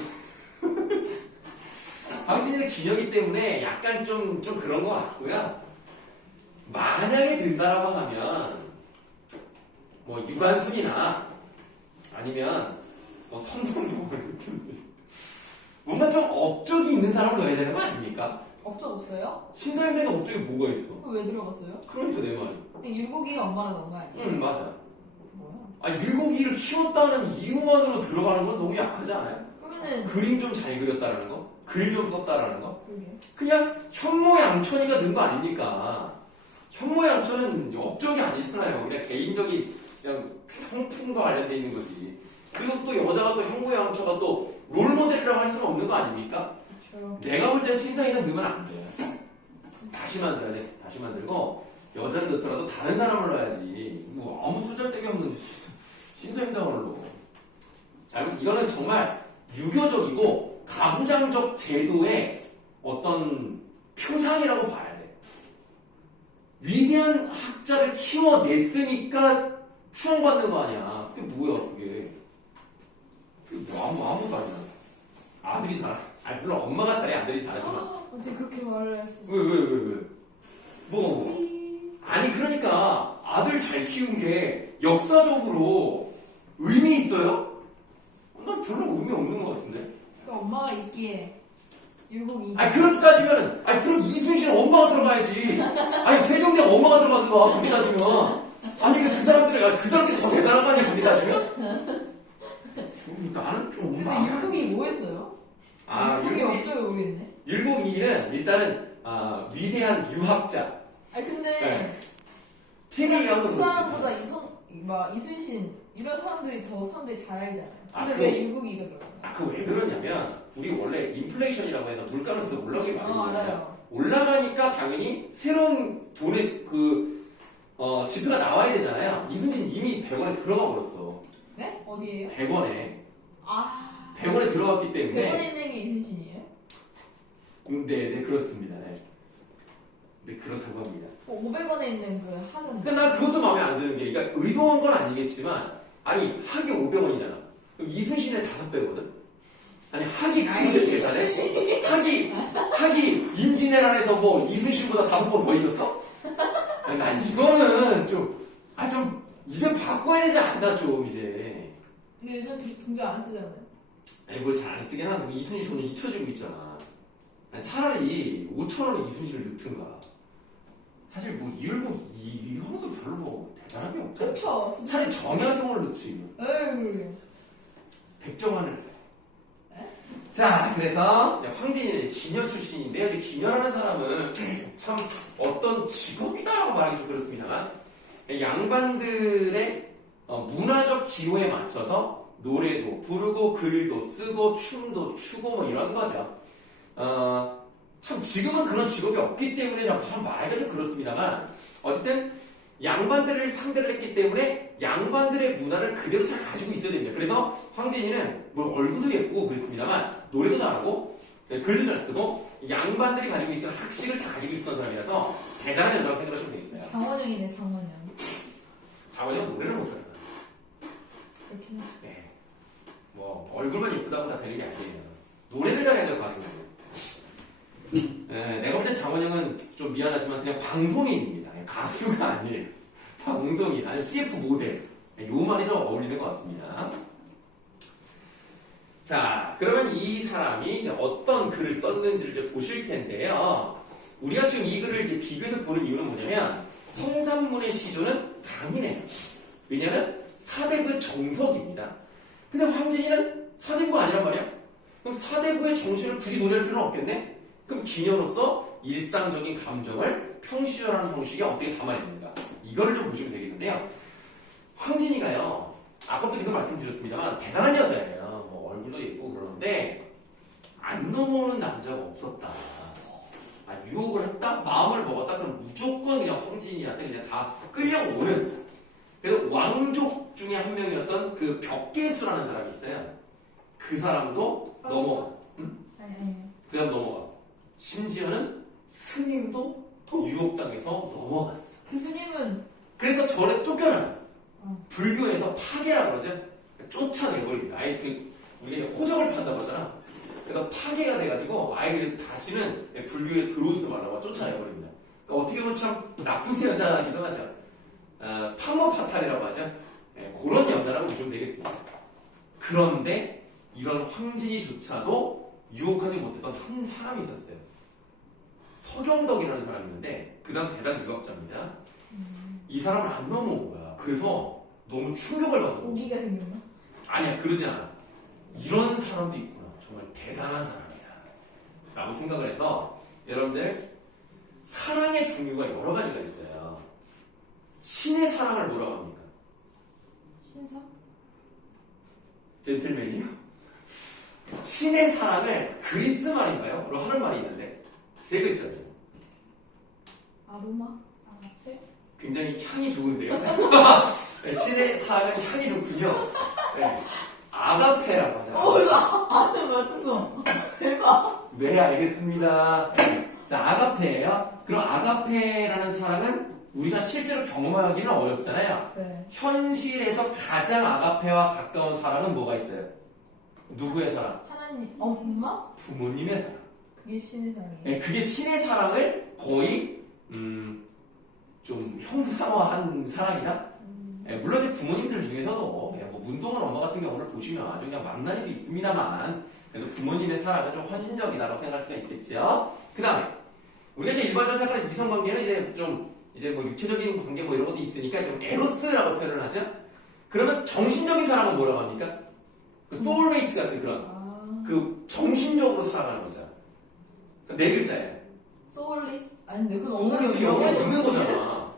황진이는 기녀이기 때문에 약간 좀 그런 것 같고요. 만약에 든다라고 하면 뭐 유관순이나 아니면 뭐 선동용이든지 뭔가 좀 업적이 있는 사람을 넣어야 되는 거 아닙니까? 업적 없어요? 신사임당에 업적이 뭐가 있어? 왜 들어갔어요? 그러니까 내 말이. 율곡이가 엄마가 넣은 거 아니에요? 응, 맞아. 뭐야? 아, 율곡이를 키웠다는 이유만으로 들어가는 건 너무 약하지 않아요? 그러면은 그림 좀 잘 그렸다라는 거? 글 좀 썼다라는 거? 그러게. 그냥 현모양처니까 든 거 아닙니까? 현모양처는 업적이 아니잖아요. 그냥 개인적인 그냥 성품과 관련돼 있는 거지. 그리고 또 여자가 또 현모양처가 또 롤모델이라고 할 수는 없는 거 아닙니까? 그렇죠. 내가 볼 땐 신사이는 넣으면 안 돼. 다시 만들어야 돼. 다시 만들고 여자를 넣더라도 다른 사람을 넣어야지. 뭐 아무 쓰잘데기 없는 신사임당을 넣어. 자, 이거는 정말 유교적이고 가부장적 제도의 어떤 표상이라고 봐야 돼. 위대한 학자를 키워냈으니까 추앙받는 거 아니야. 그게 뭐야, 그게. 그게 뭐 아무것도 아니야. 아들이 잘해. 아니, 물론 엄마가 잘해, 아들이 잘하지만. 어떻게 그렇게 말을 할 수? 왜? 뭐. 아니, 그러니까 아들 잘 키운 게 역사적으로 의미 있어요? 난 별로 의미 없는 것 같은데. 그 엄마가 있기에 율곡이. 아니, 그렇게 따지면은, 아니, 그럼 이순신은 엄마가 들어가야지. 아니, 세종대왕 엄마가 들어가든가, 그렇게 따지면. 아니, 그 사람들이, 그 사람들이 더 대단한 거 아니야, 그렇게 따지면? 나는 좀 근데 엄마. 율곡이 뭐 했어요? 아, 율곡이 어쩌고 모르겠네. 율곡이는 일단은, 위대한 유학자. 아니 근데 네. 태계기하고 그 사람보다 이순신 이런 사람들이 더 사람들이 잘 알잖아요. 근데 아, 왜 율곡이가 들어가요? 그 왜 그러냐면 우리 원래 인플레이션이라고 해서 물가는 계속 올라가기 마련이에요. 알아요. 올라가니까 당연히 새로운 돈의 지표가 나와야 되잖아요. 이순신 이미 100원에 들어가 버렸어. 네? 어디에요? 100원에 아. 100원에 들어갔기 100원에 때문에 있는 게 이순신이에요? 네 그렇습니다. 네 그렇다고 합니다. 500원에 있는 그 학은. 근데 난 그것도 마음에 안 드는 게 그러니까 의도한 건 아니겠지만 아니 학이 500원이잖아. 그럼 이순신의 5배거든. 아니 학이 그렇게 대단해? 학이 임진왜란에서 뭐 이순신보다 5번 더 이겼어? 아니, 난 이거는 좀 이제 바꿔야 되지 않나 좀 이제. 근데 요즘 동전 안 쓰잖아요. 아니 뭘 잘 안 쓰긴 하는데 이순신 돈을 잊혀지고 있잖아. 아니, 차라리 5,000원에 이순신을 넣든가. 사실 뭐 이율곡 이 형도 별로 뭐 대단한 게 없잖아. 그렇죠. 차라리 정약용을 넣지. 에이 그러게. 백정환을. 자, 그래서 황진이는 기녀 출신인데요. 이제 기녀라는 사람은 참 어떤 직업이다라고 말하기 좀 그렇습니다만 양반들의 문화적 기호에 맞춰서 노래도 부르고 글도 쓰고 춤도 추고 뭐 이런 거죠. 참 지금은 그런 직업이 없기 때문에 참 말하기가 좀 그렇습니다만 어쨌든 양반들을 상대를 했기 때문에 양반들의 문화를 그대로 잘 가지고 있어야 됩니다. 그래서 황진이는 뭐 얼굴도 예쁘고 그랬습니다만 노래도 잘하고 글도 잘 쓰고 양반들이 가지고 있는 학식을 다 가지고 있었던 사람이라서 대단한 여자라고 생각하시면 되겠어요. 장원영이네 장원영. 장원영은 노래를 못하잖아. 그렇긴 해. 네. 뭐 얼굴만 예쁘다고 다 되는 게 아니에요. 노래를 잘해야죠 가수는. 네, 내가 볼 땐 장원영은 좀 미안하지만 그냥 방송인입니다. 가수가 아니에요. 방송인 아니면 CF 모델. 요 말이 좀 어울리는 것 같습니다. 자, 그러면 이 사람이 이제 어떤 글을 썼는지를 이제 보실 텐데요. 우리가 지금 이 글을 이제 비교해서 보는 이유는 뭐냐면 성산문의 시조는 강인해요. 왜냐면 사대부의 정석입니다. 근데 황진이는 사대부가 아니란 말이야. 그럼 사대부의 정신을 굳이 노래할 필요는 없겠네? 그럼 기녀로서 일상적인 감정을 평시절하는 형식이 어떻게 담아냅니까? 이거를 좀 보시면 되겠는데요. 황진이가요, 아까부터 계속 말씀드렸습니다만 대단한 여자예요. 뭐 얼굴도 예쁘고 그러는데 안 넘어오는 남자가 없었다. 유혹을 했다? 마음을 먹었다? 그럼 무조건 그냥 황진이한테 그냥 다 끌려오는. 그래서 왕족 중에 한 명이었던 그 벽계수라는 사람이 있어요. 그 사람도 넘어가. 응? 아니. 그 사람 넘어가. 심지어는 스님도 유혹당해서 넘어갔어. 그 스님은 그래서 절에 쫓겨나요. 어. 불교에서 파괴라고 그러죠. 쫓아내버립니다. 아예 우리가 호적을 판다고 하잖아. 그래서 파괴가 돼가지고 아예 다시는 불교에 들어오지 말라고 쫓아내버립니다. 그러니까 어떻게 보면 참 나쁜 여자이기도 하죠. 파모파탈이라고 하죠. 그런 여자라고 보시면 되겠습니다. 그런데 이런 황진이조차도 유혹하지 못했던 한 사람이 있었어요. 서경덕이라는 사람이 있는데 그 사람 대단한 유학자입니다. 이 사람을 안 넘어온 거야. 그래서 너무 충격을 받는 거야. 오기가 생겼나? 아니야, 그러지 않아. 이런 사람도 있구나. 정말 대단한 사람이야. 라고 생각을 해서 여러분들 사랑의 종류가 여러 가지가 있어요. 신의 사랑을 뭐라고 합니까? 신사? 젠틀맨이요? 신의 사랑을 그리스 말인가요? 로 하는 말이 있는데 세 글자죠. 아로마? 굉장히 향이 좋은데요. 신의 사랑은 향이 좋군요. 네. 아가페라고 하죠. 아는 맞췄어. 대박. 네, 알겠습니다. 자, 아가페예요. 그럼 아가페라는 사랑은 우리가 실제로 경험하기는 어렵잖아요. 네. 현실에서 가장 아가페와 가까운 사랑은 뭐가 있어요? 누구의 사랑? 하나님, 엄마? 부모님의 사랑. 그게 신의 사랑이에요. 네, 그게 신의 사랑을 거의 좀 형상화한 사랑이다. 네, 물론 이제 부모님들 중에서도 뭐 문동원 엄마 같은 경우를 보시면 아주 그냥 만나이도 있습니다만 그래도 부모님의 사랑은 좀 헌신적이다라고 생각할 수가 있겠죠. 그 다음에 우리가 이제 일반적으로 생각하는 이성관계는 이제 좀 이제 뭐 육체적인 관계 뭐 이런 것도 있으니까 좀 에로스라고 표현을 하죠. 그러면 정신적인 사랑은 뭐라고 합니까? 그 소울메이트 같은 그런 그 정신적으로 사랑하는 거잖아. 네 글자예요. 소울리스? 아닌데, 그건 소울이 영어에 있는 거잖아.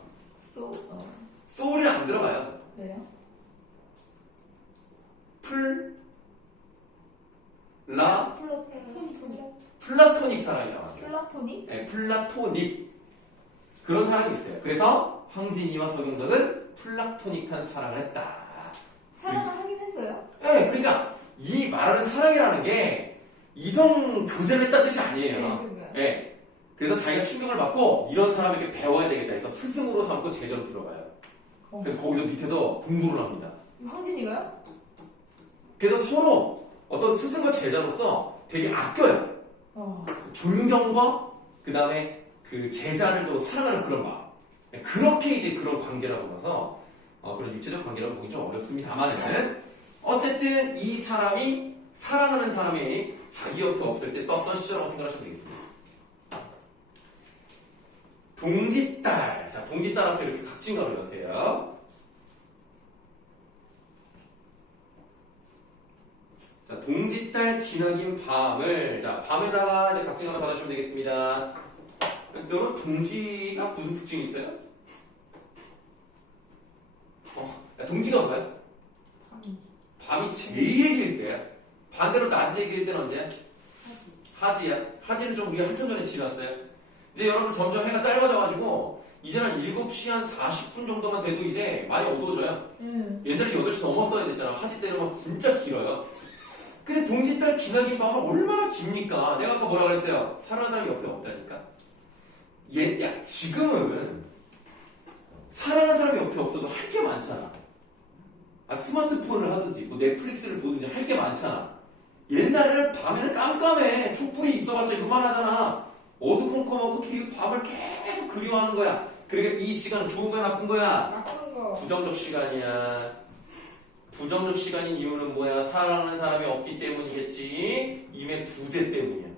소울이 안 들어가요. 네요? 플라토닉 사랑이라고 하죠. 플라토닉? 네, 플라토닉. 그런 사랑이 있어요. 그래서 황진이와 서경석은 플라토닉한 사랑을 했다. 사랑을 하긴 했어요? 네, 그러니까 이 말하는 사랑이라는 게 이성 교제를 했다는 뜻이 아니에요. 그러게요. 네. 그래서 자기가 충격을 받고 이런 사람에게 배워야 되겠다 해서 스승으로 삼고 제자로 들어가요. 그래서 거기서 밑에도 공부를 합니다. 황진이가요? 그래서 서로 어떤 스승과 제자로서 되게 아껴요. 존경과 그 다음에 그 제자를 또 사랑하는 그런 마음. 그렇게 이제 그런 관계라고 봐서 그런 육체적 관계라고 보기 좀 어렵습니다만은 어쨌든 이 사람이 사랑하는 사람이 자기 옆에 없을 때 썼던 시절이라고 생각하시면 되겠습니다. 동짓달. 자, 동짓달 앞에 이렇게 각진가로 넣으세요. 자, 동짓달 기나긴 밤을. 자, 밤에다가 이제 각진가로 받으시면 되겠습니다. 여러분, 동지가 무슨 특징이 있어요? 동지가 뭐예요? 밤이 제일 길 때야. 반대로 낮이 길 때는 언제야? 하지야. 하지는 좀 우리가 한참 전에 지났어요. 이제 여러분 점점 해가 짧아져가지고 이제 한 7시 한 40분 정도만 돼도 이제 많이 어두워져요. 옛날에 8시 넘었어야 됐잖아. 하지 때는 막 진짜 길어요. 근데 동짓달 기나긴 밤은 얼마나 깁니까? 내가 아까 뭐라 그랬어요? 사랑하는 사람이 옆에 없다니까. 야, 지금은 사랑하는 사람이 옆에 없어도 할 게 많잖아. 스마트폰을 하든지 뭐 넷플릭스를 보든지 할 게 많잖아. 옛날에는 밤에는 깜깜해. 촛불이 있어봤자 그만하잖아. 어두컴컴하고 밤을 계속 그리워하는 거야. 그러니까 이 시간은 좋은 거야 나쁜 거야? 나쁜 거. 부정적 시간이야. 부정적 시간인 이유는 뭐야? 사랑하는 사람이 없기 때문이겠지. 이메 부재 때문이야.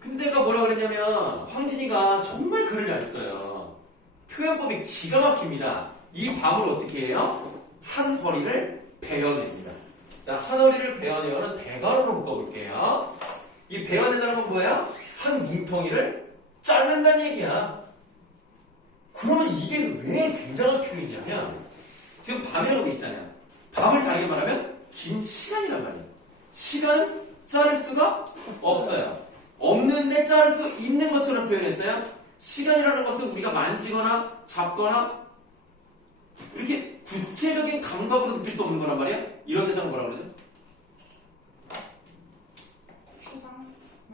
근데 내가 뭐라 그랬냐면 황진이가 정말 글을 잘 써요. 표현법이 기가 막힙니다. 이 밤을 어떻게 해요? 한 허리를 베어냅니다. 자, 한 허리를 베어내어는 대괄호로 묶어볼게요. 이 베어낸다는 건 뭐야? 한 뭉텅이를 자른다는 얘기야. 그러면 이게 왜 굉장한 표현이냐면 지금 밤이라고 돼 있잖아요. 밤을 다르게 말하면 긴 시간이란 말이에요. 시간은 자를 수가 없어요. 없는데 자를 수 있는 것처럼 표현했어요. 시간이라는 것은 우리가 만지거나 잡거나 이렇게 구체적인 감각으로 느낄 수 없는 거란 말이야. 이런 대상은 뭐라고 그러죠?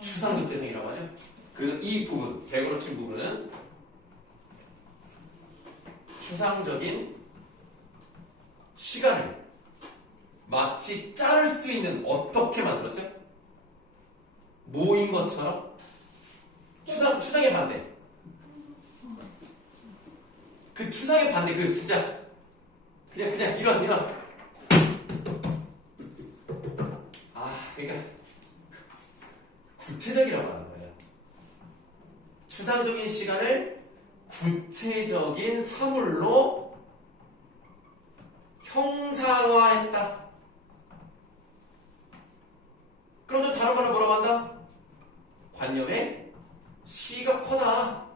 추상적 대상이라고 하죠. 그래서 이 부분, 백으로 친 부분은 추상적인 시간을 마치 자를 수 있는 어떻게 만들었죠? 모인 것처럼 추상의 반대. 그 추상의 반대, 그 진짜 그냥 이런. 그러니까 구체적이라고 하는 거예요. 추상적인 시간을 구체적인 사물로 형상화했다. 그럼 또 다른 말로 뭐라고 한다? 관념의 시각화다.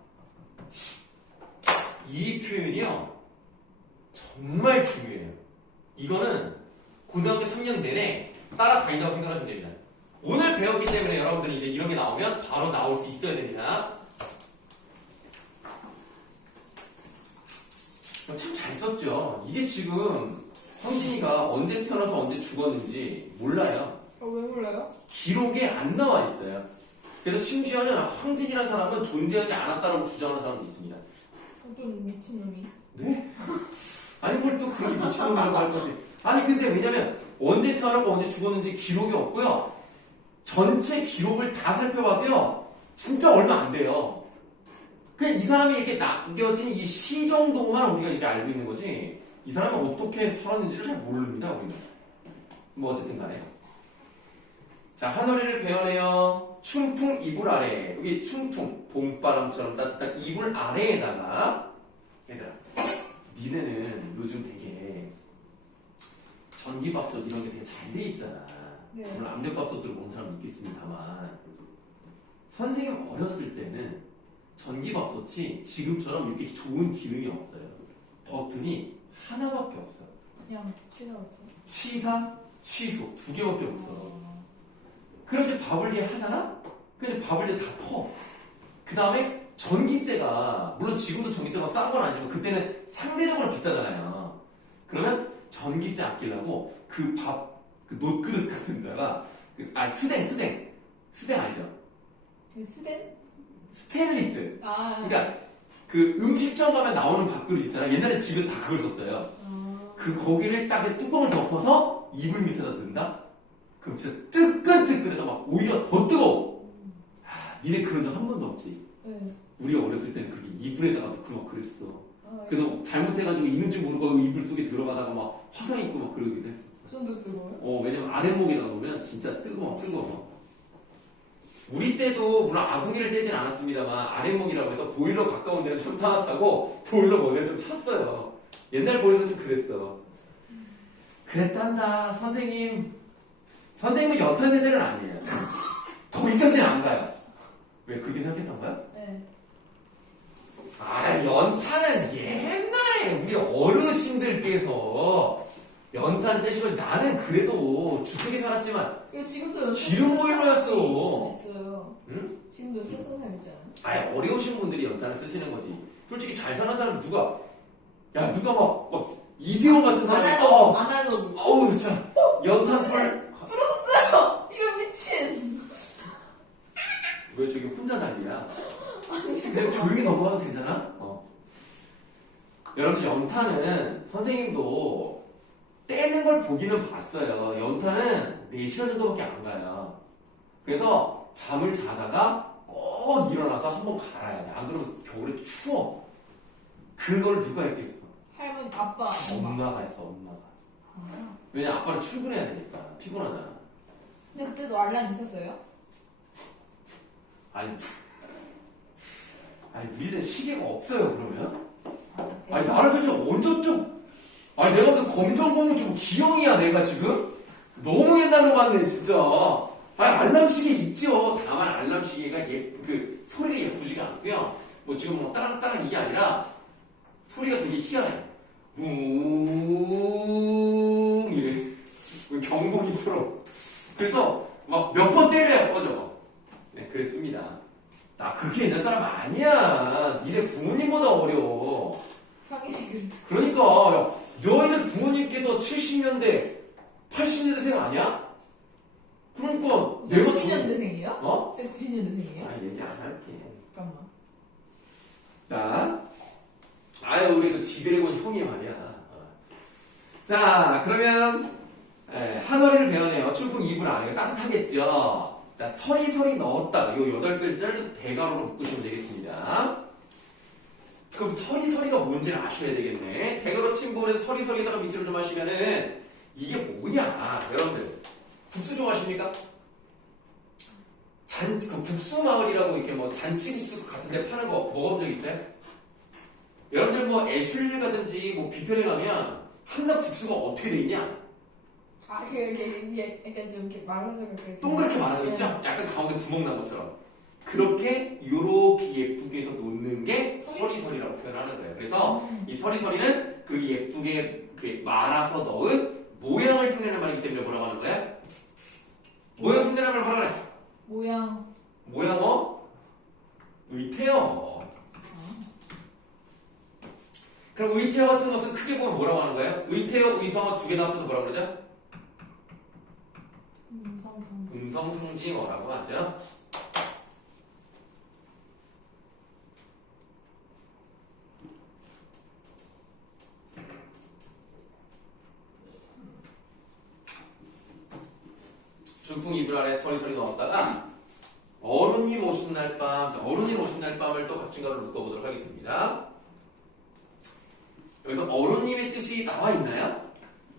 이 표현이요 정말 중요해요. 따라다닌다고 생각하시면 됩니다. 오늘 배웠기 때문에 여러분들이 이제 이런 게 나오면 바로 나올 수 있어야 됩니다. 참 잘 썼죠. 이게 지금 황진이가 언제 태어나서 언제 죽었는지 몰라요. 왜 몰라요? 기록에 안 나와 있어요. 그래서 심지어는 황진이라는 사람은 존재하지 않았다라고 주장하는 사람도 있습니다. 좀 미친놈이. 네? 아니 뭘 또 그렇게 미친놈이라고 할 거지. 아니 근데 왜냐면 언제 태어나고 언제 죽었는지 기록이 없고요. 전체 기록을 다 살펴봐도요. 진짜 얼마 안 돼요. 그냥 이 사람이 이렇게 남겨진 이 시 정도만 우리가 이렇게 알고 있는 거지. 이 사람이 어떻게 살았는지를 잘 모릅니다. 우리는. 뭐 어쨌든 간에. 자, 하늘이를 배워내요. 춘풍 이불 아래. 여기 춘풍, 봄바람처럼 따뜻한 이불 아래에다가 얘들아, 니네는 요즘 되게 전기밥솥 이런 게 되게 잘 돼 있잖아. 네. 물론 압력밥솥으로 먹는 사람도 있겠습니다만 선생님 어렸을 때는 전기밥솥이 지금처럼 이렇게 좋은 기능이 없어요. 버튼이 하나밖에 없어. 그냥 취소했어. 치사, 취소 두 개밖에 없어. 그렇게 밥을 얘 하잖아? 근데 밥을 얘 다 퍼. 그 다음에 전기세가, 물론 지금도 전기세가 싼 건 아니지만 그때는 상대적으로 비싸잖아요. 그러면 전기세 아끼려고 그 밥, 그 놋그릇 같은 데다가, 스댕 알죠? 그 스덴? 스테인리스. 아. 그러니까 그 음식점 가면 나오는 밥그릇 있잖아. 옛날에 집에 다 그걸 썼어요. 그 거기를 딱 뚜껑을 덮어서 이불 밑에다 넣는다? 그럼 진짜 뜨끈뜨끈해서 막 오히려 더 뜨거워. 니네 그런 적 한 번도 없지? 네. 우리가 어렸을 때는 그렇게 이불에다가 넣고 막 그랬어. 아, 그래서 잘못해가지고 있는지 모르고 이불 속에 들어가다가 막 화상 입고 막 그러기도 했어. 그 정도 뜨거워요? 왜냐면 아랫목에다 놓으면 진짜 뜨거워. 우리 때도 물론 아궁이를 떼진 않았습니다만 아랫목이라고 해서 보일러 가까운 데는 좀 따뜻하고 보일러 먼 데는 좀 찼어요. 옛날 보일러는 좀 그랬어. 그랬단다. 선생님은 연탄 세대는 아니에요. 거기까지는 안 가요. 왜 그렇게 생각했던 거야? 네. 연탄은 옛날에 우리 어르신들께서 연탄 떼시면 나는 그래도 주택에 살았지만 이거 지금도 기름 보일러였어. 있어요. 응? 지금도 쓰는 사람 있잖아요. 어려우신 분들이 연탄을 쓰시는 거지. 솔직히 잘 사는 사람 누가 막 이재용 같은 사람이 아날로그. 어우 참 연탄불 이런 미친. 왜 저기 혼자 난리야? 내가 조용히 넘어가도 되잖아? 여러분 연탄은 선생님도 떼는 걸 보기는 봤어요. 연탄은 4시간 정도밖에 안 가요. 그래서 잠을 자다가 꼭 일어나서 한번 갈아야 돼. 안 그러면 겨울에 추워. 그걸 누가 했겠어? 할머니, 아빠, 엄마. 엄마가 했어, 엄마가. 왜냐 아빠는 출근해야 되니까 피곤하잖아. 근데 그때도 알람 있었어요? 아니 우리는 시계가 없어요 그러면? 나를 솔직히 언제쯤 내가 그 검정고무 지금 기형이야 내가 지금? 너무 옛날로 갔네 진짜. 알람 시계 있죠. 다만 알람 시계가 그 소리가 예쁘지가 않고요. 뭐 지금 뭐 따랑따랑 이게 아니라 소리가 되게 희한해. 웅 이래. 경보기처럼. 그래서 막 몇 번 때려야 꺼져. 네, 그랬습니다. 나 그렇게 옛날 사람 아니야. 니네 부모님보다 어려. 형이 그러니까 야, 너희들 부모님께서 70년대, 80년대생 아니야? 그러니까 내가 90년대생이에요? 어? 제가 90년대생이에요? 얘기 안 할게. 잠깐만. 자, 우리 그 지드래곤 형이 말이야. 자, 그러면 한어리를 배워내요. 춘풍 이불 안에 따뜻하겠죠. 자, 서리서리 넣었다. 요 8글자를 대괄호로 묶으시면 되겠습니다. 그럼 서리서리가 뭔지를 아셔야 되겠네. 대괄호 침보는 서리서리에다가 밑줄을 좀 하시면은 이게 뭐냐? 여러분들 국수 좋아하십니까? 그 국수 마을이라고 이렇게 뭐 잔치국수 같은데 파는 거 먹어본 적 있어요? 여러분들 뭐 애슐리 가든지 뭐 뷔페에 가면 항상 국수가 어떻게 돼 있냐? 이게 약간 좀 이렇게 말라서 그렇게. 동그랗게 말하고 있죠? 약간 가운데 구멍 난 것처럼. 그렇게 요렇게 예쁘게 해서 놓는 게 서리서리라고 표현하는 거예요. 그래서 이 서리서리는 그 예쁘게 말아서 넣은 모양을 흉내내는 말이기 때문에 뭐라고 하는 거야? 크게 보면 뭐라고 하는 거예요? 의태어, 의성어 두 개 다 합쳐서 뭐라고 그러죠? 음성상징어라고 하죠. 중풍 이불 아래 서리서리 넣었다가 어른님 오신 날 밤, 자, 어른님 오신 날 밤을 또 각진가로 묶어보도록 하겠습니다. 여기서 어른님의 뜻이 나와 있나요?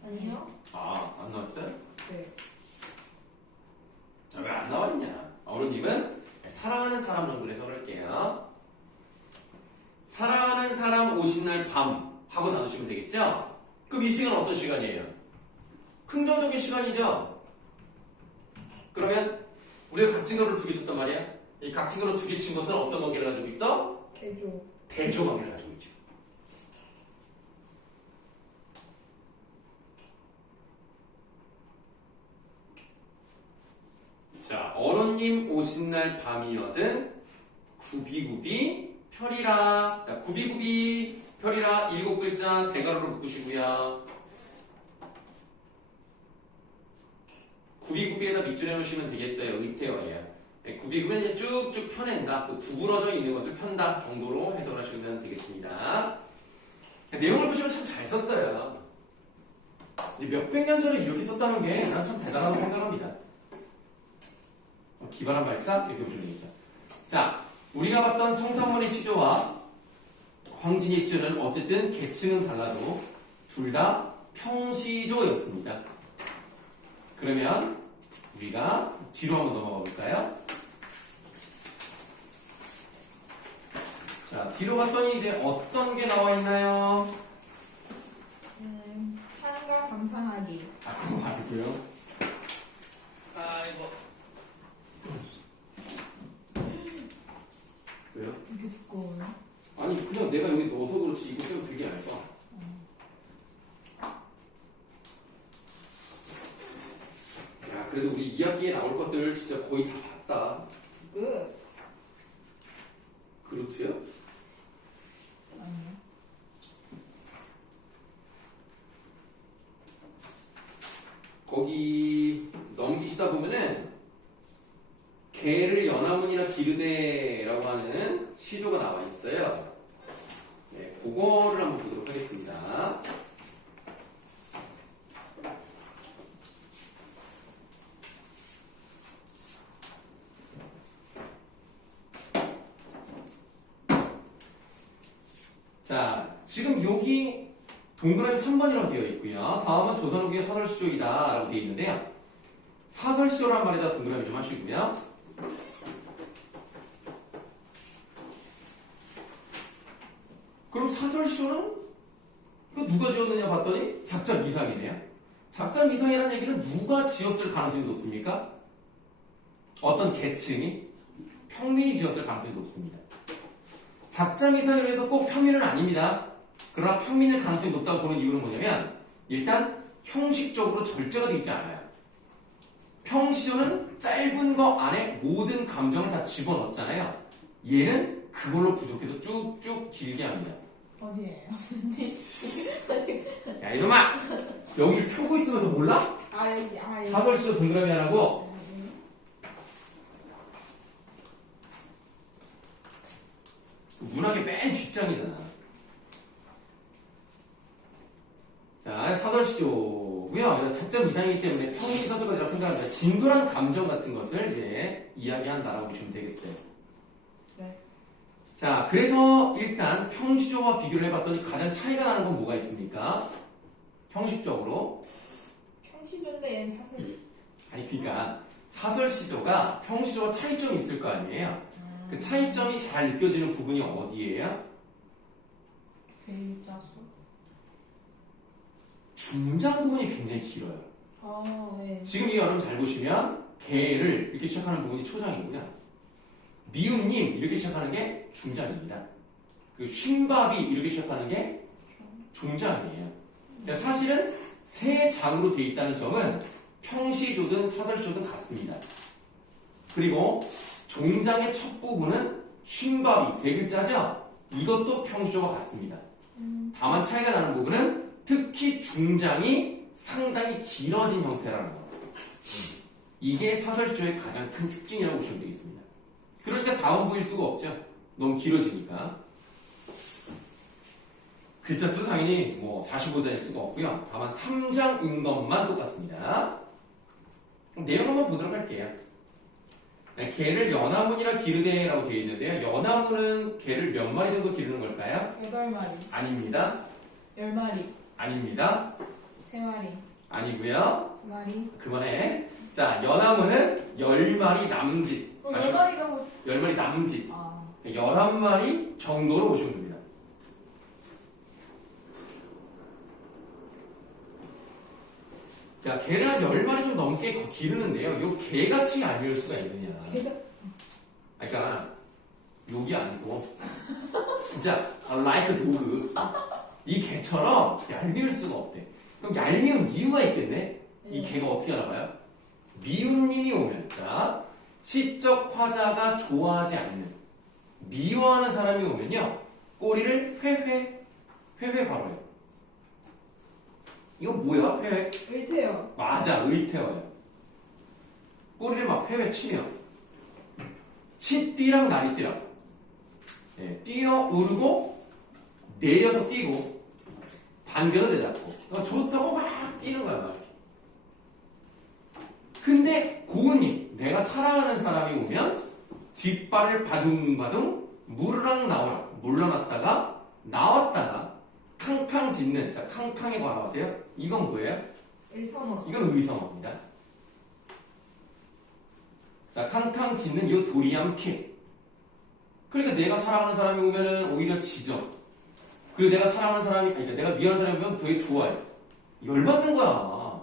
아니요? 아, 안 나왔어요? 네. 왜 안 나와 있냐? 어른님은 사랑하는 사람 정도 해석을 할게요. 사랑하는 사람 오신 날 밤 하고 나누시면 되겠죠? 그럼 이 시간은 어떤 시간이에요? 긍정적인 시간이죠? 그러면 우리가 각진가를 두 개 쳤단 말이야? 이 각진가를 두 개 친 것은 어떤 관계를 가지고 있어? 대조. 대조 관계를 가지고 있죠. 자, 어른님 오신 날 밤이여든 구비구비 펴리라. 자, 구비구비 펴리라 일곱 글자 대괄호로 묶으시고요. 구비구비에다 밑줄 해놓으시면 되겠어요. 의태어예요. 네, 구비구비는 이제 쭉쭉 펴낸다. 그 구부러져 있는 것을 편다 정도로 해석을 하시면 되겠습니다. 내용을 보시면 참 잘 썼어요. 몇백 년 전에 이렇게 썼다는 게 난 참 대단하다고 생각합니다. 기발한 발상? 이렇게 보시면 되겠죠. 자, 우리가 봤던 성삼문의 시조와 황진의 시조는 어쨌든 계층은 달라도 둘 다 평시조였습니다. 그러면 우리가 뒤로 한번 넘어가 볼까요? 자, 뒤로 갔더니 이제 어떤 게 나와 있나요? 산과 감상하기. 아, 그거 말고요. 아이고. 왜요? 이게 두꺼워요? 아니, 그냥 내가 여기 넣어서 그렇지 이거 좀 되게 얇아. 야, 그래도 우리 2학기에 나올 것들 진짜 거의 다 봤다. 끝. 그렇지요? 아니요. 거기 넘기시다 보면은 개를 연화문이나 기르대라고 하는 시조가 나와 있어요. 네, 그거를 한번 보도록 하겠습니다. 자, 지금 여기 동그라미 3번이라고 되어 있고요. 다음은 조선 후기의 사설시조이다 라고 되어 있는데요. 사설시조라는 말에다 동그라미 좀 하시고요. 그럼 사설시조는 이거 누가 지었느냐 봤더니 작자 미상이네요. 작자 미상이라는 얘기는 누가 지었을 가능성이 높습니까? 어떤 계층이 평민이 지었을 가능성이 높습니다. 작자 미상이라고 해서 꼭 평민은 아닙니다. 그러나 평민일 가능성이 높다고 보는 이유는 뭐냐면 일단 형식적으로 절제가 되어 있지 않아요. 평시조는 짧은 거 안에 모든 감정을 다 집어넣었잖아요. 얘는 그걸로 부족해서 쭉쭉 길게 합니다. 어디에요? 아직. 야 이놈아! 여기를 펴고 있으면서 몰라? 아 여기 여기. 사설시조 동그라미 하라고? 문학의 맨 뒷장이잖아. 자, 사설시조고요. 작전 이상이기 때문에 평민 사설가지라고 생각합니다. 진솔한 감정 같은 것을 이제 이야기한다라고 보시면 되겠어요. 네. 자, 그래서 일단 평시조와 비교를 해봤더니 가장 차이가 나는 건 뭐가 있습니까? 형식적으로. 평시조인데 얘는 사설. 아니, 그러니까 사설시조가 평시조와 차이점이 있을 거 아니에요? 그 차이점이 잘 느껴지는 부분이 어디예요? 글자수. 중장 부분이 굉장히 길어요. 아 네. 지금 이 여러분 잘 보시면 개를 이렇게 시작하는 부분이 초장이고요. 미음님 이렇게 시작하는 게 중장입니다. 그 쉰밥이 이렇게 시작하는 게 중장이에요. 그러니까 사실은 세 장으로 되어 있다는 점은 평시조든 사설시조든 같습니다. 그리고 종장의 첫 부분은 쉰밥이 세 글자죠? 이것도 평시조와 같습니다. 다만 차이가 나는 부분은 특히 중장이 상당히 길어진 형태라는 거. 이게 사설시조의 가장 큰 특징이라고 보시면 되겠습니다. 그러니까 4원부일 수가 없죠. 너무 길어지니까. 글자 수도 당연히 뭐 45자일 수가 없고요. 다만 3장인 것만 똑같습니다. 그럼 내용 한번 보도록 할게요. 네, 개를 연화문이라 기르되라고 되어 있는데요. 연화문은 개를 몇 마리 정도 기르는 걸까요? 8마리, 아닙니다. 10마리, 아닙니다. 3마리, 아니고요. 2마리. 그만해. 자, 연화문은 10마리 남짓. 10마리라고. 10마리 남짓. 아, 11마리 정도로 보시면 됩니다. 자, 개를 한 10마리 좀 넘게 기르는데요. 이거 개같이 아닐 수가 있느냐. 걔가 그러니까 욕이 아니고 진짜 like a dog. 이 개처럼 얄미울 수가 없대. 그럼 얄미운 이유가 있겠네. 이 개가 어떻게 알아봐요? 미움님이 오면, 자, 시적 화자가 좋아하지 않는, 미워하는 사람이 오면요, 꼬리를 회회 바로 해요. 이거 뭐야? 회회? 을태요. 맞아, 의태어예요. 꼬리를 막 회회 치면, 치띠랑 나리띠랑, 예, 뛰어 오르고, 내려서 뛰고, 반겨서 내잡고, 좋다고 막 뛰는 거야, 막. 근데 고은님, 내가 사랑하는 사람이 오면 뒷발을 바둥바둥 무르랑 나오라 물러났다가 나왔다가 캉캉 짖는, 자, 캉캉에 관하세요. 이건 뭐예요? 일선어. 이건 의성어입니다. 자, 캉캉 짖는 이 도리암캐. 그러니까 내가 사랑하는 사람이 오면은 오히려 짖어. 그리고 내가 사랑하는 사람이, 그러니까 내가 미워하는 사람이 오면 되게 좋아해. 열받는 거야.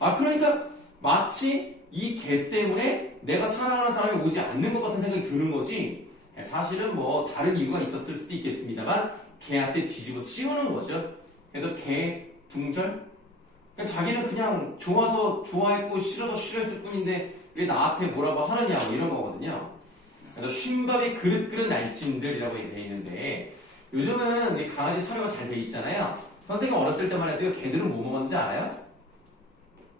아, 그러니까 마치 이 개 때문에 내가 사랑하는 사람이 오지 않는 것 같은 생각이 드는 거지. 사실은 뭐 다른 이유가 있었을 수도 있겠습니다만 개한테 뒤집어 씌우는 거죠. 그래서 개 둥절. 그러니까 자기는 그냥 좋아서 좋아했고 싫어서 싫어했을 뿐인데 왜 나한테 뭐라고 하느냐 뭐 이런 거거든요. 그래서 쉰밥이 그릇그릇 날짐들이라고 되어 있는데 요즘은 이 강아지 사료가 잘 돼 있잖아요. 선생님 어렸을 때만 해도 개들은 뭐 먹었는지 알아요?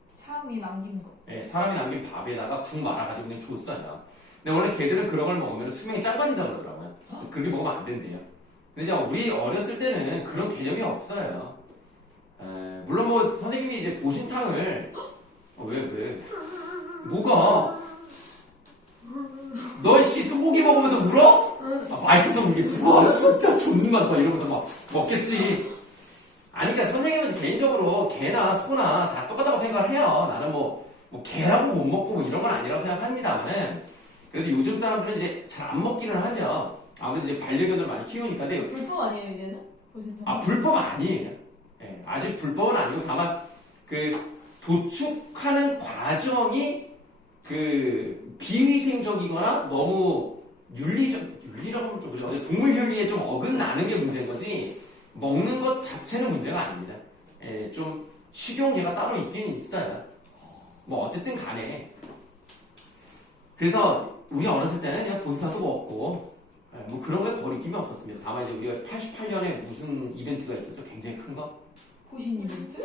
사람이 남긴 거. 네, 사람이 남긴 밥에다가 국 말아가지고 그냥 줬어요. 근데 원래 개들은 그런 걸 먹으면 수명이 짧아진다고 그러더라고요. 그게 먹으면 안 된대요. 근데 이제 우리 어렸을 때는 그런 개념이 없어요. 물론 뭐 선생님이 이제 보신탕을 왜? 뭐가? 너 씨 소고기 먹으면서 울어? 아, 맛있어서 울겠지. 와 진짜 존맛 봐 이러면서 막 먹겠지. 아니 그러니까 선생님은 개인적으로 개나 소나 다 똑같다고 생각을 해요. 나는 뭐 개라고 못 먹고 뭐 이런 건 아니라고 생각합니다만 그래도 요즘 사람들은 이제 잘 안 먹기는 하죠. 아무래도 이제 반려견을 많이 키우니까. 근데 불법 아니에요 이제는? 보신탕. 아 불법 아니에요. 예, 아직 불법은 아니고 다만 그 도축하는 과정이 그 비위생적이거나 너무 윤리라고 하면 좀 그죠. 동물 윤리에 좀 어긋나는 게 문제인 거지 먹는 것 자체는 문제가 아닙니다. 예, 좀 식용개가 따로 있긴 있어요. 뭐 어쨌든 간에 그래서 우리 어렸을 때는 그냥 보리탕도 먹고 뭐 그런 거에 거리낌이 없었습니다. 다만 이제 우리가 88년에 무슨 이벤트가 있었죠? 굉장히 큰 거? 보신 이벤트?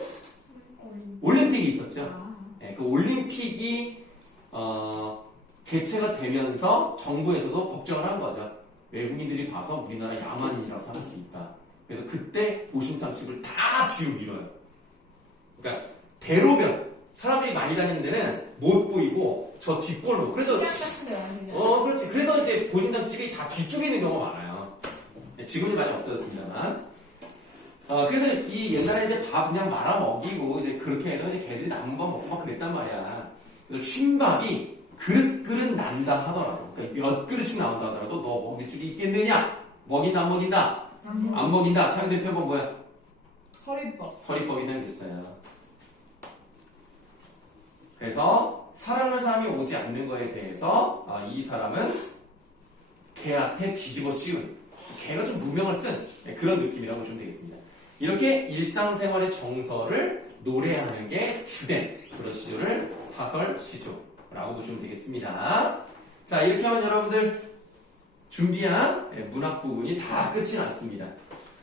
올림픽이 있었죠. 아. 네, 그 올림픽이 개최가 되면서 정부에서도 걱정을 한 거죠. 외국인들이 봐서 우리나라 야만인이라고 생각할 수 있다. 그래서 그때 보신탕집을 다 뒤로 밀어요. 그러니까 대로변 사람들이 많이 다니는 데는 못 보이고 저 뒷골로. 그래서 시장 같은 데 완전히. 그렇지. 그래서 이제 보신탕집이 다 뒤쪽에 있는 경우가 많아요. 네, 지금은 많이 없어졌습니다만. 그래서 이 옛날에 이제 밥 그냥 말아 먹이고 이제 그렇게 해서 이제 개들이 남은 거 먹고 막 그랬단 말이야. 그래서 쉰밥이 그릇 난다 하더라도, 그러니까 몇 그릇씩 나온다 하더라도 너 먹일 줄이 있겠느냐? 먹인다 안 먹인다? 안 먹인다. 사용된 표본 뭐야? 서리법. 서리법이 사용됐어요. 그래서 사랑하는 사람이 오지 않는 거에 대해서 이 사람은 개한테 뒤집어 씌운, 개가 좀 누명을 쓴 그런 느낌이라고 보시면 되겠습니다. 이렇게 일상생활의 정서를 노래하는 게 주된 그런 시조를 사설시조라고 보시면 되겠습니다. 자, 이렇게 하면 여러분들 준비한 문학 부분이 다 끝이 났습니다.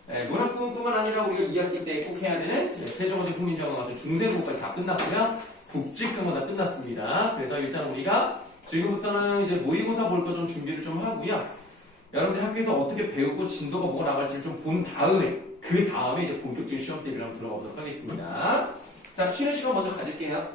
문학부뿐만 아니라 우리가 2학기 때 꼭 해야 되는 세종어제 국민정어 같은 중세국어까지 다 끝났고요. 국직국어 다 끝났습니다. 그래서 일단 우리가 지금부터는 이제 모의고사 볼 거 좀 준비를 좀 하고요. 여러분들 학교에서 어떻게 배우고 진도가 뭐가 나갈지를 좀 본 다음에 그 다음에 이제 본격적인 시험 대비를 한번 들어가 보도록 하겠습니다. 자, 쉬는 시간 먼저 가질게요.